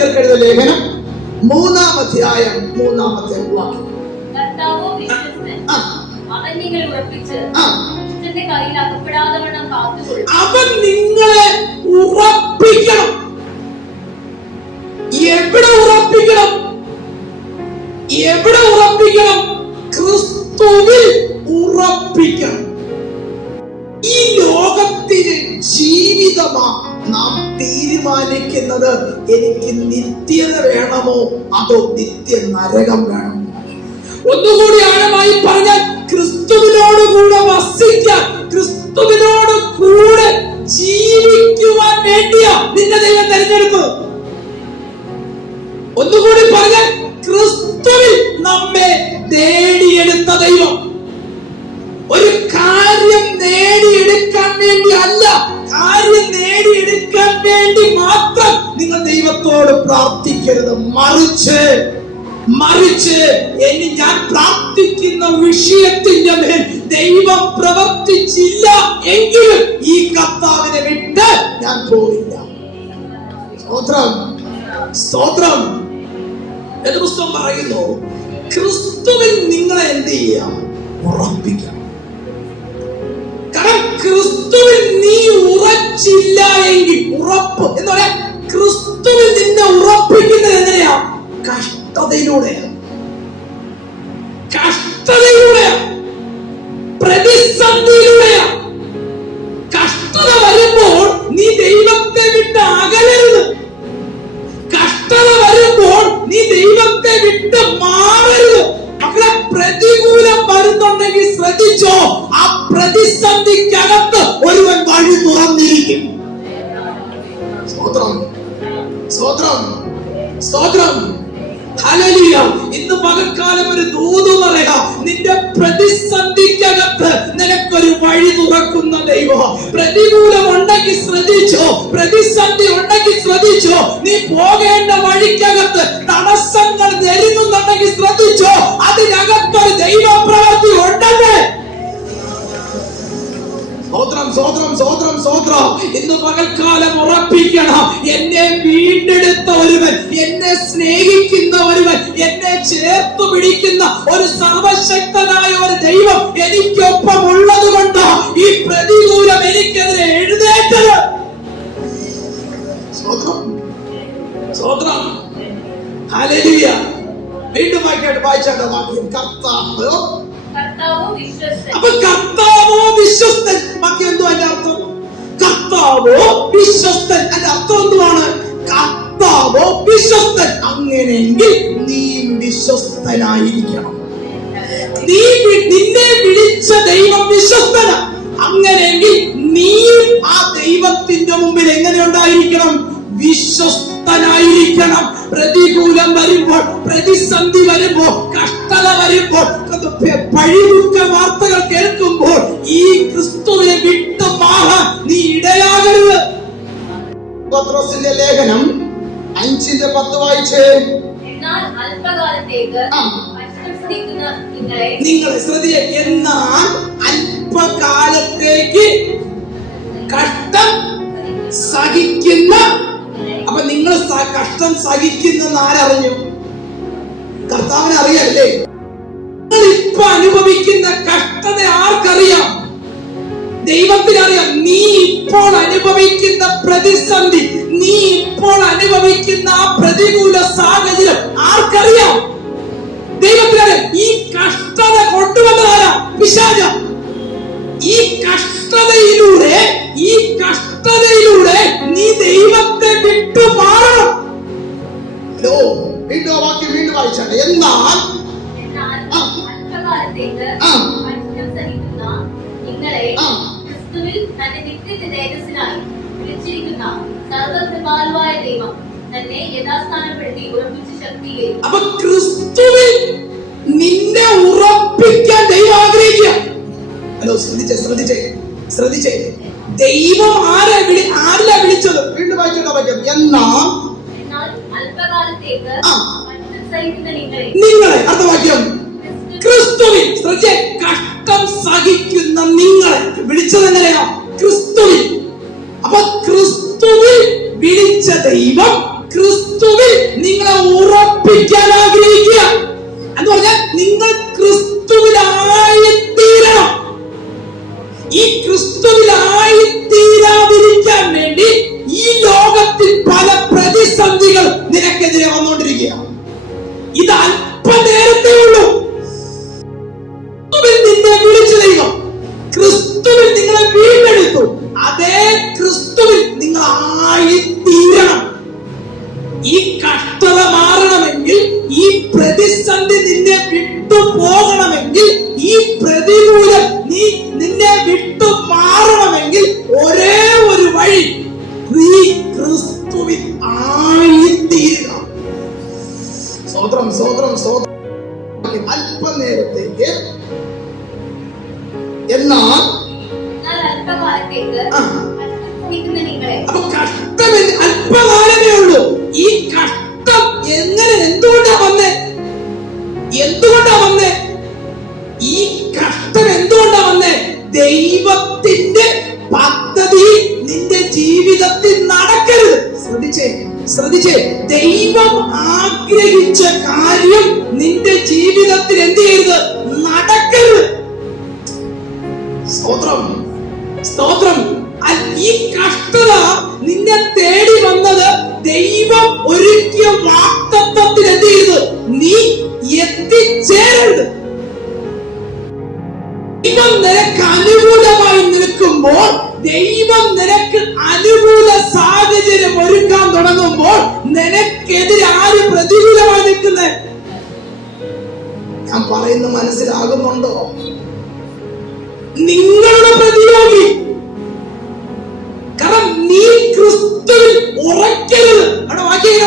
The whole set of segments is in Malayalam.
എഴുതിയ ലേഖനം മൂന്നാം അധ്യായം മൂന്നാമത്തെ വാക്യം. അവൻ നിങ്ങളെ ഉറപ്പിക്കണം. എവിടെ ഉറപ്പിക്കണം? എവിടെ ഉറപ്പിക്കണം? ക്രിസ്തുവിൽ ഉറപ്പിക്കണം. ഈ ലോകത്തിന് ജീവിതമാ നാം തീരുമാനിക്കുന്നത് എനിക്ക് നിത്യത വേണമോ? അതോ നിത്യ നരകം വേണമോ? ഒന്നുകൂടി ആഴമായി പറഞ്ഞാൽ ക്രിസ്തുവിനോട് കൂടെ വസിക്കാൻ ക്രിസ്തുവിനോട് കൂടെ ജീവിക്കുവാൻ വേണ്ടിയ നിന്നെ ദൈവം തെരഞ്ഞെടുത്തത് ഒന്നുകൂടി പറഞ്ഞാൽ ക്രിസ്തുവിൽ നമ്മെ നേടിയെടുത്ത ദൈവം. ഒരു കാര്യം നേടിയെടുക്കാൻ വേണ്ടി അല്ല കാര്യം നേടിയെടുക്കാൻ വേണ്ടി മാത്രം നിങ്ങൾ ദൈവത്തോട് പ്രാർത്ഥിക്കരുത്. മറിച്ച് മറിച്ച് ഇനി ഞാൻ പ്രാർത്ഥിക്കുന്ന വിഷയത്തിന്റെ മേൽ ദൈവം പ്രവർത്തിച്ചില്ല എങ്കിലും ഈ കർത്താവിനെ വിട്ട് ഞാൻ പോയില്ല സ്തോത്രം സ്തോത്രം. എന്ന് പുസ്തകം പറയുന്നു ക്രിസ്തുവിൽ നിങ്ങളെ എന്ത് ചെയ്യാം? ഉറപ്പിക്കണം കാരണം ക്രിസ്തുവിൽ നീ ഉറച്ചില്ല എങ്കിൽ ഉറപ്പ്. എന്ന് പറയാ ക്രിസ്തുവിൽ നിന്നെ ഉറപ്പിക്കുന്നത് എങ്ങനെയാ ഇന്ന് പകൽക്കാലം ഒരു ദൂത് പറയാ നിന്റെ പ്രതിസന്ധിക്കകത്ത് നിനക്കൊരു വഴി തുറക്കുന്ന ദൈവം. പ്രതികൂലം ഉണ്ടെങ്കിൽ ശ്രദ്ധിച്ചോ. പ്രതിസന്ധി ഉണ്ടെങ്കിൽ ശ്രദ്ധിച്ചോ. നീ പോകേണ്ട വഴിക്കകത്ത് തടസ്സങ്ങൾ നെരുങ്ങുന്നുണ്ടെങ്കിൽ ശ്രദ്ധിച്ചോ. അതിനകത്തൊരു ദൈവ പ്രവൃത്തി ഉണ്ടെന്ന് സ്തോത്രം സ്തോത്രം സ്തോത്രം സ്തോത്രം ഇന്ന് പകൽക്കാലം ഉറപ്പിക്കണം. എന്നെ വീണ്ടെടുത്ത ഒരുവൻ എന്നെ സ്നേഹിക്കുന്ന ഒരുവൻ എന്നെ ചേർത്ത് പിടിക്കുന്ന ഒരു സർവശക്തനായ ഒരു ദൈവം എനിക്കൊപ്പം ഉള്ളത് കൊണ്ട് ഈ പ്രതികൂലം എനിക്കെതിരെ എഴുന്നേറ്റത്. സ്തോത്രം ഹല്ലേലൂയ. വീണ്ടും വായിക്കാട്ട് വായിച്ചാട്ടോ വാക്യം കർത്താവ് അപ്പൊ കർത്താവോ വിശ്വസ്തൻ? ബാക്കി എന്തോ അതിന്റെ അർത്ഥം? കർത്താവോ വിശ്വസ്തൻ. അതിന്റെ അർത്ഥം എന്തുവാണ്? കർത്താവോ വിശ്വസ്തൻ. അങ്ങനെയെങ്കിൽ നീ വിശ്വസ്തനായിരിക്കണം. നീ നിന്നെ വിളിച്ച ദൈവം വിശ്വസ്തന. അങ്ങനെയെങ്കിൽ നീ ആ ദൈവത്തിന്റെ മുമ്പിൽ എങ്ങനെ ഉണ്ടായിരിക്കണം? വിശ്വസ്തനായിരിക്കണം. പ്രതികൂലം വരുമ്പോൾ പ്രതിസന്ധി വരുമ്പോൾ കഷ്ടത വരുമ്പോൾ പഴിമുറ്റ വാർത്തകൾ കേൾക്കുമ്പോൾ ഈ ക്രിസ്തുവിനെ വിട്ടു മാറാൻ നീ ഇടയാകരുത്. പത്രോസിന്റെ ലേഖനം അഞ്ചിന്റെ പത്ത് വായിച്ചേ. എന്നാൽ അല്പകാലത്തേക്ക് നിങ്ങളെ ശ്രദ്ധിക്കുക എന്നാൽ അല്പകാലത്തേക്ക് കഷ്ടം സഹിക്കുന്ന നിങ്ങൾ കഷ്ടം സഹിക്കുന്നെന്ന് ആരറിഞ്ഞു? കർത്താവിനെ അറിയല്ലേ? ഇപ്പൊ അനുഭവിക്കുന്ന കഷ്ടത ആർക്കറിയാം? ദൈവത്തിനറിയാം നീ ഇപ്പോൾ അനുഭവിക്കുന്ന പ്രതിസന്ധി നീ ഇപ്പോൾ അനുഭവിക്കുന്ന ആ പ്രതികൂല സാഹചര്യം ആർക്കറിയാം? ദൈവത്തിനറിയാം ഈ ശ്രദ്ധിച്ചേ ശ്രദ്ധിച്ചേ ശ്രദ്ധിച്ചേ. ദൈവം ആരെ വിളി ആരിലാ വിളിച്ചത്? വീണ്ടും വായിച്ചോട്ടാ വാക്യം എന്നാ. നിങ്ങളെ അർത്ഥവാക്യം ക്രിസ്തു ക്രിസ്തുവിൽ ശ്രദ്ധിച്ചേ കഷ്ടം സഹിക്കുന്ന നിങ്ങളെ. വിളിച്ചത് എങ്ങനെയാ? ക്രിസ്തുവിൽ. അപ്പൊ ക്രിസ്തുവിൽ വിളിച്ച ദൈവം ക്രിസ്തുവിൽ നിങ്ങളെ ഉറപ്പിക്കാൻ ആഗ്രഹിക്കുക. എന്ന് പറഞ്ഞാൽ നിങ്ങൾ ക്രിസ്തുവിലായിത്തീരണം ഈ ക്രിസ്തുവിലായിത്തീരാതിരിക്കാൻ വേണ്ടി ഈ ലോകത്തിൽ പല പ്രതിസന്ധികൾ നിനക്കെതിരെ വന്നുകൊണ്ടിരിക്കുകയാണ്. ഇത് ദൈവത്തിന്റെ പദ്ധതി നിന്റെ ജീവിതത്തിൽ നടക്കരുത്. ശ്രദ്ധിച്ചേ ശ്രദ്ധിച്ചേ. ദൈവം ആഗ്രഹിച്ച കാര്യം നിന്റെ ജീവിതത്തിൽ എന്ത് ചെയ്യരുത്? നടക്കരുത്. സ്തോത്രം സ്തോത്രം. ഈ കഷ്ടത നിന്നെ തേടി വന്നത് ദൈവം ഒരുക്കിയ വാക്തത്വത്തിൽ എന്ത് ചെയ്ത് നീ എത്തിച്ചേരരുത്. ദൈവം നിനക്ക് അനുകൂലമായി നിൽക്കുമ്പോൾ ദൈവം നിനക്ക് അനുകൂല സാഹചര്യം ഒരുക്കാൻ തുടങ്ങുമ്പോൾ നിനക്കെതിരെ ആര് പ്രതികൂലമായി നിൽക്കുന്നത് ഞാൻ പറയുന്ന മനസ്സിലാകുന്നുണ്ടോ? നിങ്ങളുടെ പ്രതിയോഗി. കാരണം നീ ക്രിസ്തുവിൽ ഉറക്കരുത്. അവിടെ വാക്കിയ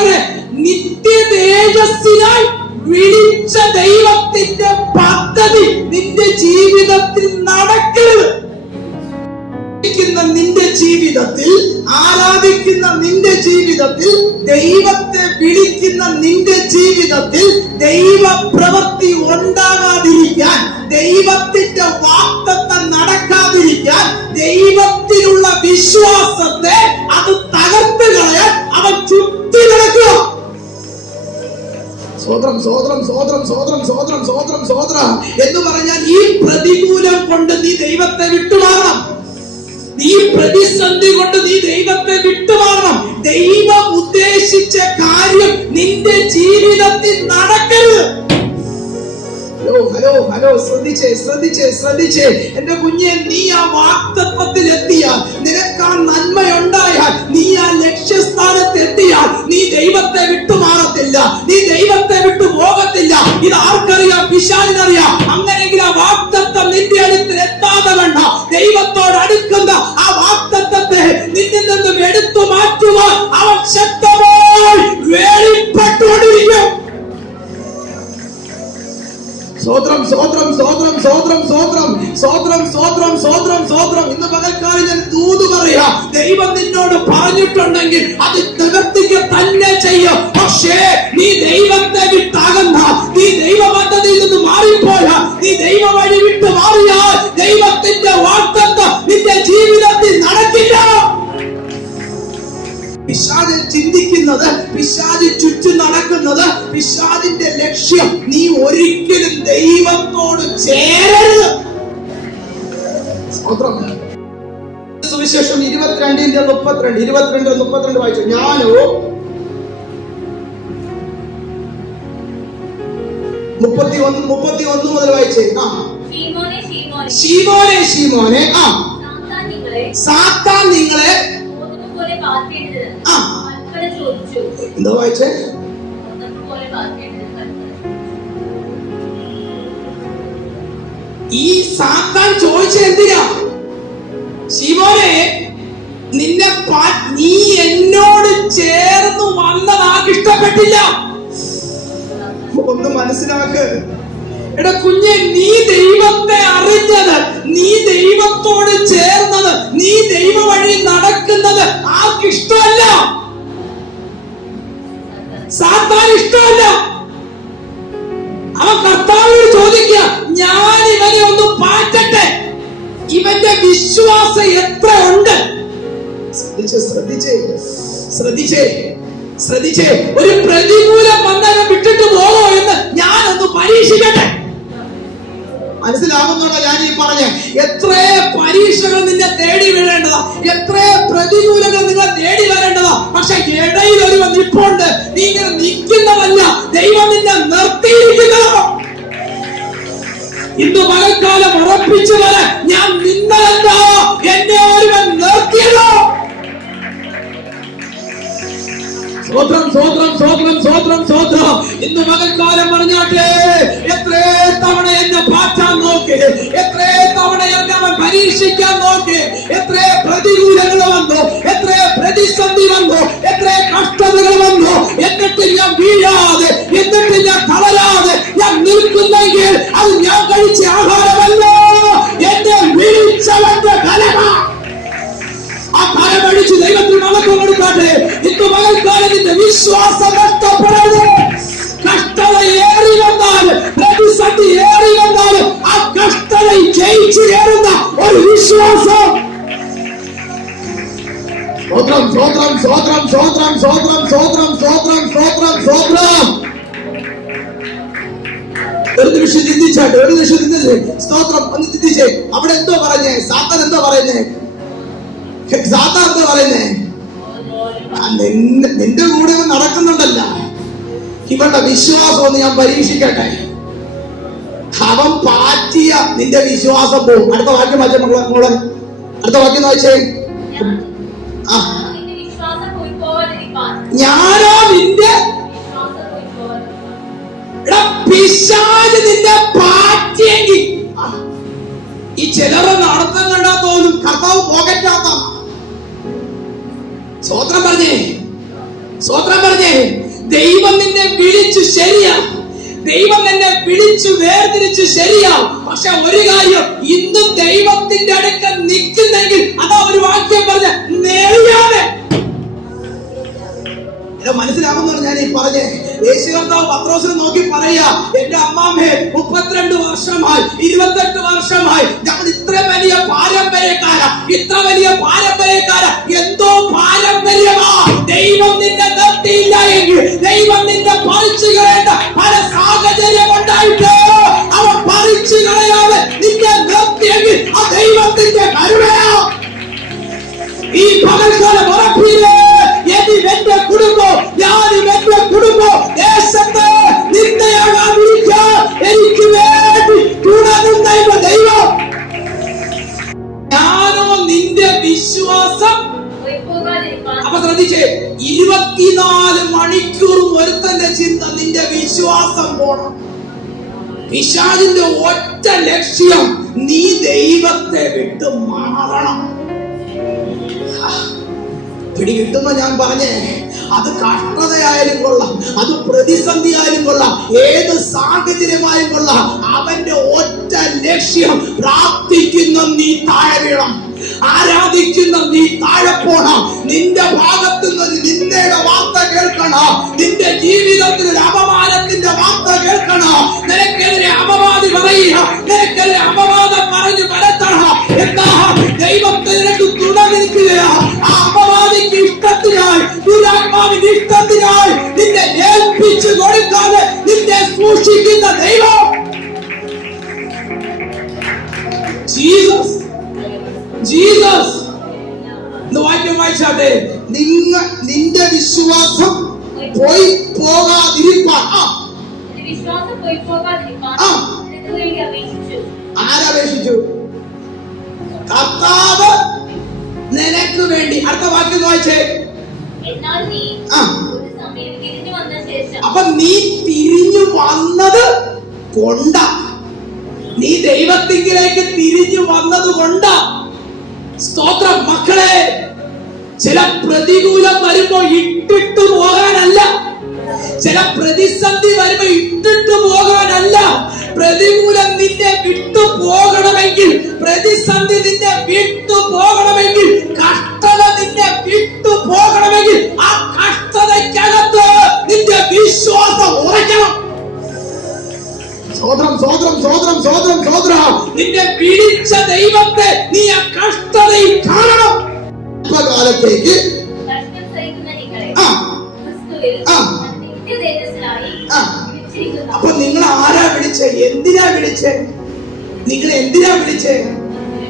നിത്യ തേജസ്സിനായി വിളിച്ച ദൈവത്തിന്റെ പദ്ധതി നിന്റെ ജീവിതത്തിൽ നടക്കരുത്. നിന്റെ ജീവിതത്തിൽ ആരാധിക്കുന്ന നിന്റെ ജീവിതത്തിൽ ദൈവത്തെ വിളിക്കുന്ന നിന്റെ ജീവിതത്തിൽ ദൈവ പ്രവൃത്തി ഉണ്ടാകാതിരിക്കാൻ ദൈവത്തിന്റെ വാക്തത്വം നടക്കാതിരിക്കാൻ ദൈവത്തിലുള്ള വിശ്വാസത്തെ അത് തകർത്ത് കളയാൻ അവൻ ചുറ്റി നടക്കുക സ്വതന്ത്രം സ്വതന്ത്രം സ്വതന്ത്രം സ്വതന്ത്രം സ്വതന്ത്രം സ്വതന്ത്രം സ്വതന്ത്രം എന്ന് പറഞ്ഞാൽ ഈ പ്രതികൂലം കൊണ്ട് നീ ദൈവത്തെ വിട്ടുമാറണം. ഈ പ്രതിസന്ധി കൊണ്ട് നീ ദൈവത്തെ വിട്ടുമാറണം. ദൈവം ഉദ്ദേശിച്ച കാര്യം നിന്റെ ജീവിതത്തിൽ നടക്കരുത്. ഹലോ ഹലോ ഹലോ ശ്രദ്ധിച്ചേ ശ്രദ്ധിച്ചേ ശ്രദ്ധിച്ചേ. എന്റെ കുഞ്ഞെ നീ ആ വാക്തത്വത്തിൽ എത്തിയാൽ നിനക്കാ നന്മയുണ്ടായാൽ നീ ആ ലക്ഷ്യസ്ഥാനത്ത് എത്തിയാൽ നീ ദൈവത്തെ വിട്ടുമാറത്തില്ല നീ ദൈവത്തെ വിട്ടു പോകത്തില്ല ഇത് ആർക്കറിയാം? പിശാലിനറിയാം അങ്ങനെയെങ്കിൽ ആ വാക്തത്വം നിന്റെ അടുത്ത് എത്താതെ വേണ്ട ദൈവത്തോട് അടുക്കുന്ന ആ വാക്തത്വത്തെ നിന്നിൽ നിന്നും എടുത്തു മാറ്റുവാൻ അവൻ ശക്തമായി സ്വോത്രം സോത്രം സോത്രം സോത്രം സോത്രം സോത്രം സോത്രം സോത്രം സോത്രം. ഇന്ന് പകൽക്കാലം ഞാൻ ദൂത് പറയാ ദൈവം നിന്നോട് പറഞ്ഞിട്ടുണ്ടെങ്കിൽ അത് നിവർത്തിക്ക തന്നെ ചെയ്യും. പക്ഷേ നീ ദൈവത്തെ വിട്ടാകണ്ട നീ ദൈവ പദ്ധതിയിൽ നിന്ന് മാറിപ്പോയ നീ ദൈവ വഴി വിട്ട് മാറിയാൽ ദൈവത്തിന്റെ വാർത്തത്വം ചിന്തിക്കുന്നത് പിശാചി ചുറ്റും നടക്കുന്നത് പിശാചിന്റെ ലക്ഷ്യം നീ ഒരിക്കലും ദൈവത്തോട് ചേരരുത്. സുവിശേഷം ഇരുപത്തിരണ്ടിന്റെ മുപ്പത്തിരണ്ട് ഇരുപത്തിരണ്ട് മുപ്പത്തിരണ്ട് വായിച്ചു. ഞാനോ? മുപ്പത്തി ഒന്ന് മുപ്പത്തി ഒന്ന് മുതൽ വായിച്ചേ. ആ. ശീമോനെ ശീമോനെ ആ. സാത്താൻ നിങ്ങളെ ആ. എന്താ വായിച്ചേ? ഈ സാത്താൻ ചോദിച്ച എന്തിനാ? ശിവനെ നിന്നെ നീ എന്നോട് ചേർന്ന് വന്നത് ആർക്ക് ഇഷ്ടപ്പെട്ടില്ല? ഒന്ന് മനസ്സിലാക്ക്. എടാ കുഞ്ഞെ നീ ദൈവത്തെ അറിഞ്ഞത് നീ ദൈവത്തോട് ചേർന്നത് നീ ദൈവ വഴി നടക്കുന്നത് ആർക്ക് ഇഷ്ടമല്ല അവൻ കർത്താവിനോട് ചോദിക്കുക ഞാൻ ഇവനെ ഒന്ന് പാറ്റട്ടെ ഇവന്റെ വിശ്വാസം എത്ര ഉണ്ട് ശ്രദ്ധിച്ചേ ശ്രദ്ധിച്ചേ ശ്രദ്ധിച്ചേ ശ്രദ്ധിച്ചേ. ഒരു പ്രതികൂലം വന്നാൽ വിട്ടിട്ട് പോകോ എന്ന് ഞാനൊന്ന് പരീക്ഷിക്കട്ടെ. മനസ്സിലാകുന്നുണ്ടോ ഞാൻ ഈ പറഞ്ഞ? എത്ര പരീക്ഷകൾ നിന്നെ തേടി വീഴേണ്ടതാ എത്ര പ്രതികൂലങ്ങൾ നിങ്ങളെ തേടി വരേണ്ടതാ? പക്ഷെ സ്തോത്രം സ്വോത്രം ഇന്ന് പകൽക്കാലം പറഞ്ഞാട്ടെ എത്രേ തവണ എന്നെ പാറ്റാൻ നോക്കി. എത്രേ തവണ എന്നെ അവൻ പരീക്ഷിക്കാൻ നോക്കി. എത്രേ പ്രതികൂലങ്ങൾ വന്നു. എത്രേ പ്രതിസന്ധി വന്നു. എത്രേ കഷ്ടതകൾ വന്നു. എന്നിട്ട് ഞാൻ വീഴാതെ എന്നിട്ട് ഞാൻ തളരാതെ ഞാൻ നിൽക്കുന്നെങ്കിൽ അത് ഞാൻ കഴിച്ച ആഹാരമല്ല സ്വോത്രം സ്വോത്രം സ്വോത്രം സ്വോത്രം സ്വോത്രം സ്വോത്രം സ്വോത്രം ഒരു നിമിഷം ചിന്തിച്ചാട്ടെ ഒരു നിമിഷം ചിന്തിച്ചേ. സ്തോത്രം ഒന്ന് ചിന്തിച്ചേ. അവിടെ എന്തോ പറഞ്ഞേ സാത്താൻ എന്തോ പറയുന്നേ? സാത്താൻ എന്തോ പറയുന്നേ? നിന്റെ കൂടെ നടക്കുന്നുണ്ടല്ല. ഇവരുടെ വിശ്വാസം ഒന്ന് ഞാൻ പരീക്ഷിക്കട്ടെ. അവൻ പാറ്റിയ നിന്റെ വിശ്വാസം പോവും അടുത്ത വാക്യം വായിച്ചേ മക്കളെ അടുത്ത വാക്യം വായിച്ചേ. ആ. ഞാനോ നിന്റെ? പിശാജ് നിന്നെ പാറ്റിയെങ്കിൽ ഈ ചിലരെ നടത്തം കണ്ടാ തോന്നും. കർത്താവ് പോകറ്റാത്ത സ്വോത്രം പറഞ്ഞേ. സ്വോത്രം പറഞ്ഞേ. ദൈവം നിന്നെ വിളിച്ചു ശരിയാ. ദൈവം നിന്നെ വിളിച്ചു വേർതിരിച്ചു ശരിയാ. പക്ഷെ ഒരു കാര്യം ഇന്നും ദൈവത്തിന്റെ അടുക്കൽ നിൽക്കുന്നെങ്കിൽ അതാ ഒരു വാക്യം പറഞ്ഞ. നേടിയാതെ ഇത് മനസ്സിലാകുന്നതാണ് ഞാൻ ഈ പറഞ്ഞേ യേശു കർത്താവ് പത്രോസിനെ നോക്കി പറയാ എന്റെ അമ്മാമ്മേ മുപ്പത്തിരണ്ട് വർഷമായി ഇരുപത്തെട്ട് വർഷമായി ഞങ്ങൾ ഇത്ര വലിയ പാരമ്പര്യക്കാര ഇത്ര വലിയ പാരമ്പര്യക്കാര എന്തോ പാരമ്പര്യമാ. ദൈവം നിന്റെ നിർത്തിയില്ല എങ്കിൽ ദൈവം നിന്നെ പറിച്ചു കളയേണ്ട പല സാഹചര്യം ഉണ്ടായിട്ട് അവൻ പറിച്ചു കളയാതെ ദേശത്ത് നിന്നയാകാതിരിക്കാൻ എനിക്ക് വേണ്ടി എന്റെ ദൈവം. ഞാനോ നിന്റെ വിശ്വാസം? അപ്പൊ ശ്രദ്ധിച്ചേ ഇരുപത്തിനാല് മണിക്കൂറും ഒരുത്തന്റെ ചിന്ത നിന്റെ വിശ്വാസം പോണം. പിശാചിന്റെ ഒറ്റ ലക്ഷ്യം നീ ദൈവത്തെ വിട്ട് മാറണം. പിടികിട്ടുന്ന ഞാൻ പറഞ്ഞേ. അത് കഷ്ടതയായാലും കൊള്ളാം. അത് പ്രതിസന്ധി ആയാലും കൊള്ളാം. ഏത് സാഹചര്യമായാലും കൊള്ളാം. അവന്റെ ഒറ്റ ലക്ഷ്യം പ്രാർത്ഥിക്കുന്ന നീ താഴെ വീണം ആരാധിക്കുന്ന നീ താഴെ പോണം. നിന്റെ ഭാഗത്തു നിന്ന് നിന്നയുടെ വാർത്ത കേൾക്കണം. നിന്റെ ജീവിതത്തിൽ ഒരു അപമാനത്തിന്റെ വാർത്ത കേൾക്കണം. നിനക്കെതിരെ അപവാദി പറയുക. നിനക്കെതിരെ അപവാദം പറഞ്ഞു പരത്തണം. എന്താ தெய்வ നീ ദൈവത്തിങ്കിലേക്ക് തിരിഞ്ഞു വന്നത് കൊണ്ട സ്തോത്രം. മക്കളെ ചില പ്രതികൂലം വരുമ്പോ ഇട്ടിട്ട് പോകാനല്ല. ചില പ്രതിസന്ധി വരുമ്പോ ഇട്ടിട്ട് പോകാനല്ല. പ്രതികൂലം നിന്നെ വിട്ടു പോകണമെങ്കിൽ പ്രതിസന്ധി നിന്നെ വിട്ടു പോകണമെങ്കിൽ കഷ്ടത നിന്നെ വിട്ടു പോകണമെങ്കിൽ ആ കഷ്ടതയ്ക്കകത്ത് നിന്റെ വിശ്വാസം ഉറയ്ക്കണം. സ്വോത്രം സ്വോത്രം സ്വോത്രം സ്വോത്രം നിന്നെ പിടിച്ച ദൈവത്തെ നീ ആ കഷ്ടതയിൽ കാണണം. കാലത്തേക്ക് കഷ്ടം സഹിക്കുന്ന ആ. ക്രിസ്തു ആ. നിത്യ ആ. വിളിച്ചിരിക്കുന്ന അപ്പൊ നിങ്ങൾ ആരാ വിളിച്ച? എന്തിനാ വിളിച്ച? നിങ്ങൾ എന്തിനാ വിളിച്ച?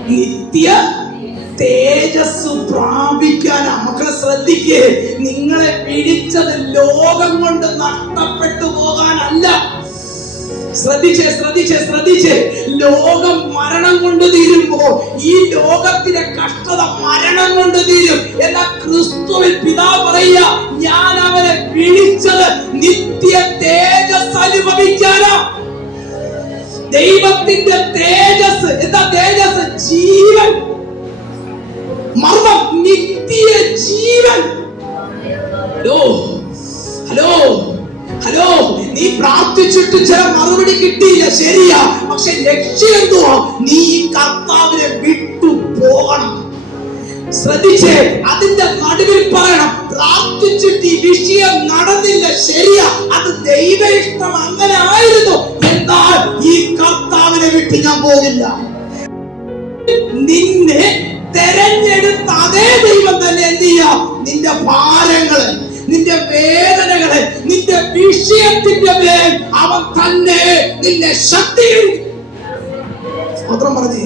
നിത്യ തേജസ് പ്രാപിക്കാനാ മക്കളെ ശ്രദ്ധിക്കേ. നിങ്ങളെ പിടിച്ചത് ലോകം കൊണ്ട് നഷ്ടപ്പെട്ടു പോകാനല്ല. ശ്രദ്ധിച്ചേ ശ്രദ്ധിച്ചേ ശ്രദ്ധിച്ചേ. ലോകം കൊണ്ട് തീരുമ്പോ ഈ ലോകത്തിലെ കഷ്ടത മരണം കൊണ്ട് തീരും. എന്നാ ക്രിസ്തുവിൽ പിതാ പറയുക ഞാൻ അവനെ വിളിച്ചത് നിത്യ തേജസ് അനുഭവിക്കാനാ. ദൈവത്തിന്റെ തേജസ് എന്താ തേജസ്? ജീവൻ. മർമ്മം നിത്യ ജീവൻ. Hello hello. ഹലോ നീ പ്രാർത്ഥിച്ചിട്ട് ചില മറുപടി കിട്ടിയില്ല ശരിയാ. പക്ഷെ ലക്ഷ്യം എന്തുവാ നീ കർത്താവിനെ വിട്ടു പോകണം. ശ്രദ്ധിച്ചേ അതിന്റെ നടുവിൽ പറയണം പ്രാർത്ഥിച്ചിട്ട് ഈ വിഷയം നടന്നില്ല ശരിയാ. അത് ദൈവ ഇഷ്ടം അങ്ങനെ ആയിരുന്നു. എന്നാൽ ഈ കർത്താവിനെ വിട്ട് ഞാൻ പോകില്ല. നിന്നെ തെരഞ്ഞെടുത്ത അതേ ദൈവം തന്നെ എന്ത് ചെയ്യാം? നിന്റെ ഭാരങ്ങളെ നിന്റെ വേദനകളെ നിന്റെ വിഷയത്തിന്റെ മേൽ അവൻ തന്നെ നിന്റെ ശക്തിയിൽ മാത്രം പറഞ്ഞു